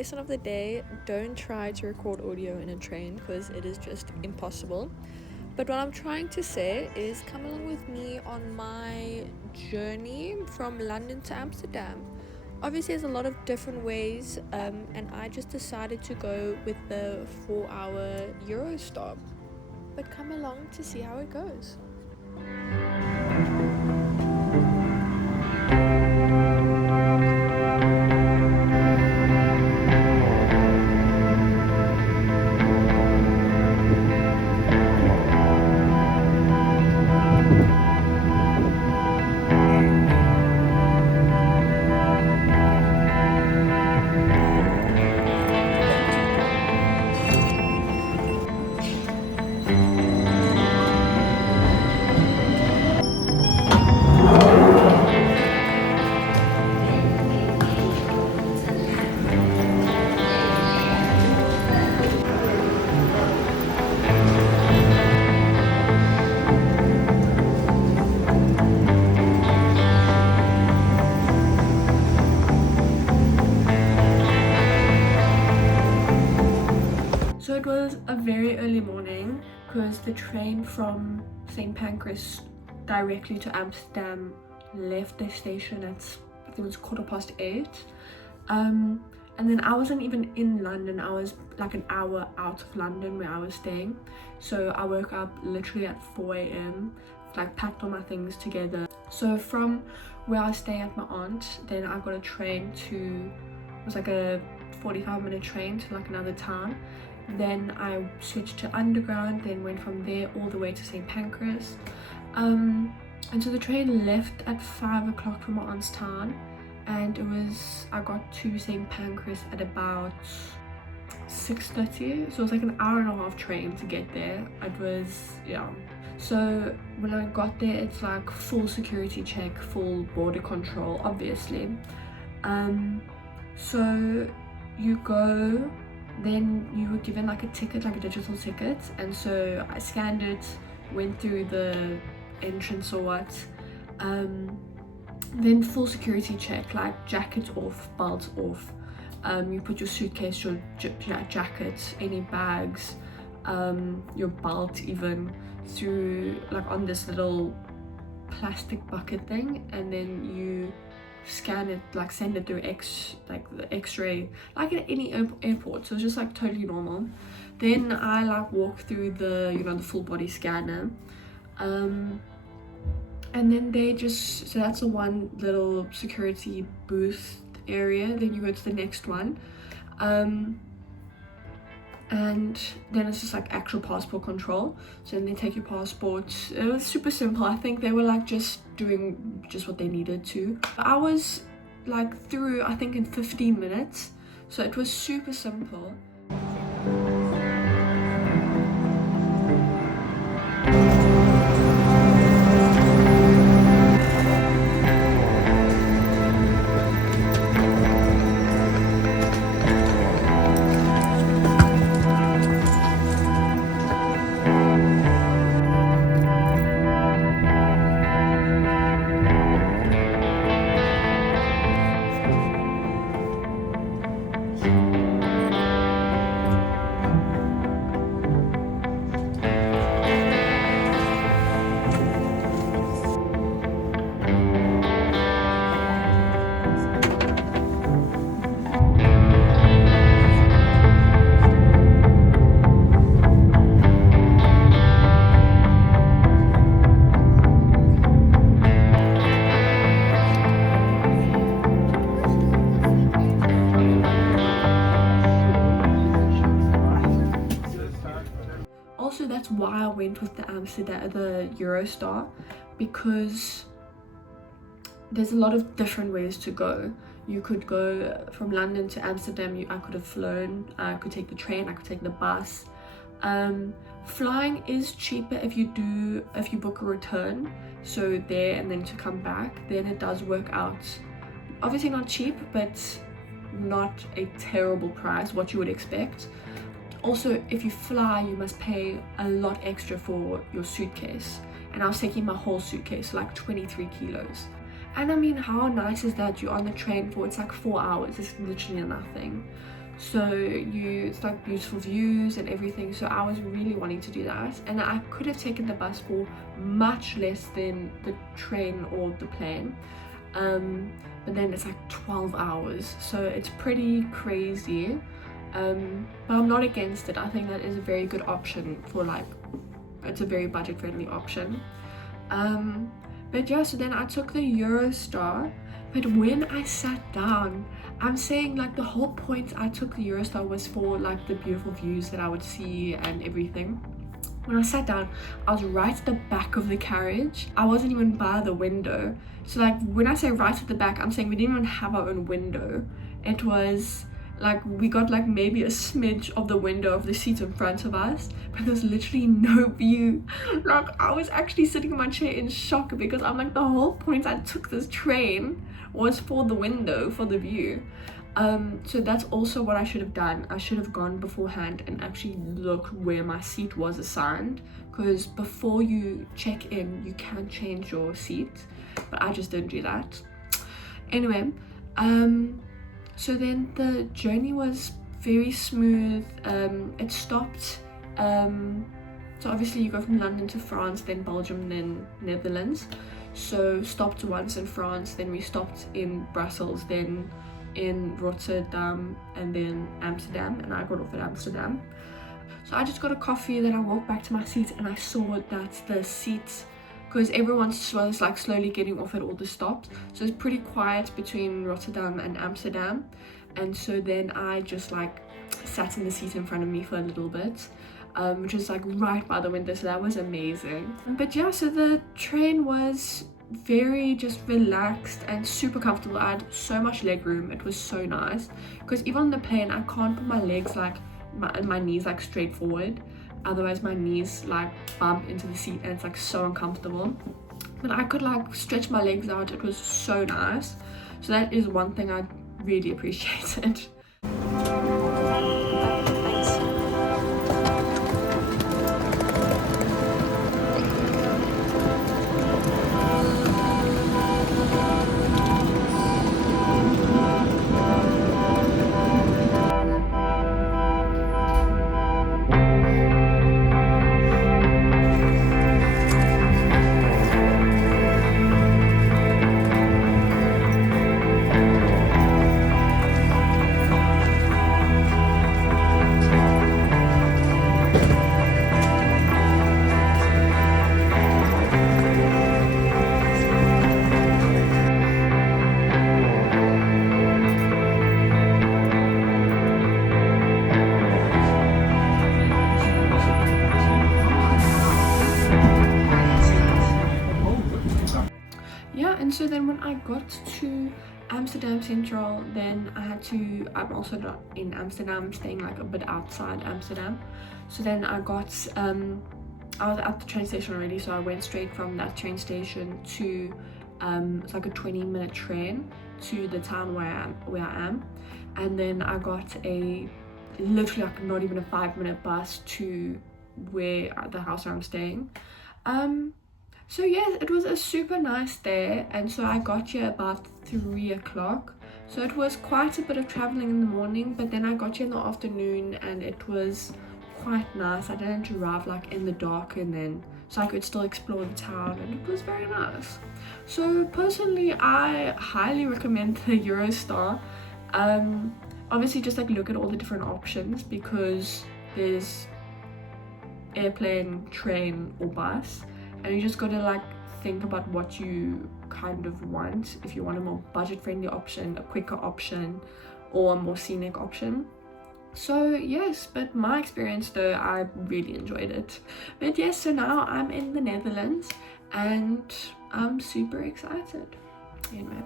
lesson of the day: don't try to record audio in a train because it is just impossible. But what I'm trying to say is come along with me on my journey from London to Amsterdam. Obviously there's a lot of different ways, and I just decided to go with the 4-hour Eurostar. But come along to see how it goes. So it was a very early morning because the train from St. Pancras directly to Amsterdam left the station at, I think it was 8:15. And then I wasn't even in London, I was like an hour out of London where I was staying. So I woke up literally at 4 a.m, like packed all my things together. So from where I was staying at my aunt, then I got a train to, it was like a 45-minute train to like another town. Then I switched to underground, then went from there all the way to St. Pancras. And so the train left at 5 o'clock from my aunt's town, and I got to St. Pancras at about 6:30, so it was like an hour and a half train to get there. It was, yeah. So when I got there, it's like full security check, full border control, obviously. So you go, then you were given like a ticket, like a digital ticket, and so I scanned it, went through the entrance or what, then full security check, like jacket off, belt off, you put your suitcase, your jacket, any bags, your belt even, through like on this little plastic bucket thing, and then you scan it, like send it through the x-ray, like at any airport. So it's just like totally normal. Then I like walk through the, you know, the full body scanner, and then they just, so that's the one little security booth area. Then you go to the next one, and then it's just like actual passport control. So then they take your passport. It was super simple. I think they were like just doing just what they needed to. I was like through, I think, in 15 minutes, so it was super simple. Also, that's why I went with the Eurostar, because there's a lot of different ways to go. You could go from London to Amsterdam. I could have flown, I could take the train, I could take the bus. Flying is cheaper if you book a return, so there and then to come back. Then it does work out, obviously not cheap, but not a terrible price, what you would expect. Also, if you fly, you must pay a lot extra for your suitcase, and I was taking my whole suitcase, like 23 kilos. And I mean, how nice is that? You're on the train for, it's like 4 hours, it's literally nothing. so it's like beautiful views and everything, so I was really wanting to do that. And I could have taken the bus for much less than the train or the plane, but then it's like 12 hours, so it's pretty crazy. But I'm not against it. I think that is a very good option for like, it's a very budget friendly option. But yeah, so then I took the Eurostar, but when I sat down, I'm saying like the whole point I took the Eurostar was for like the beautiful views that I would see and everything. When I sat down, I was right at the back of the carriage. I wasn't even by the window. So like when I say right at the back, I'm saying we didn't even have our own window. It was like we got like maybe a smidge of the window of the seat in front of us, but there was literally no view. Like I was actually sitting in my chair in shock, because I'm like, the whole point I took this train was for the window, for the view. So that's also what I should have done. I should have gone beforehand and actually looked where my seat was assigned, because before you check in you can change your seat, but I just didn't do that. Anyway, so then the journey was very smooth. It stopped, so obviously you go from London to France, then Belgium, then Netherlands. So stopped once in France, then we stopped in Brussels, then in Rotterdam, and then Amsterdam, and I got off at Amsterdam. So I just got a coffee, then I walked back to my seat, and I saw that the seats, because everyone was like slowly getting off at all the stops, so it's pretty quiet between Rotterdam and Amsterdam. And so then I just like sat in the seat in front of me for a little bit, which is like right by the window, so that was amazing. But yeah, so the train was very just relaxed and super comfortable. I had so much leg room. It was so nice, because even on the plane I can't put my legs like my knees like straight forward, otherwise my knees like bump into the seat and it's like so uncomfortable. But I could like stretch my legs out. It was so nice. So that is one thing I really appreciated. And so then when I got to Amsterdam Central, then I'm also not in Amsterdam, I'm staying like a bit outside Amsterdam. So then I was at the train station already, so I went straight from that train station to it's like a 20-minute train to the town where I am. And then I got literally like not even a 5-minute bus to the house where I'm staying. So yes, it was a super nice day, and so I got here about 3 o'clock. So it was quite a bit of traveling in the morning, but then I got here in the afternoon and it was quite nice. I didn't arrive like in the dark, and then so I could still explore the town, and it was very nice. So personally, I highly recommend the Eurostar. Obviously just like look at all the different options, because there's airplane, train or bus, and you just gotta like think about what you kind of want. If you want a more budget-friendly option, a quicker option, or a more scenic option. So yes, but my experience though, I really enjoyed it. But yes, so now I'm in the Netherlands and I'm super excited. Anyway.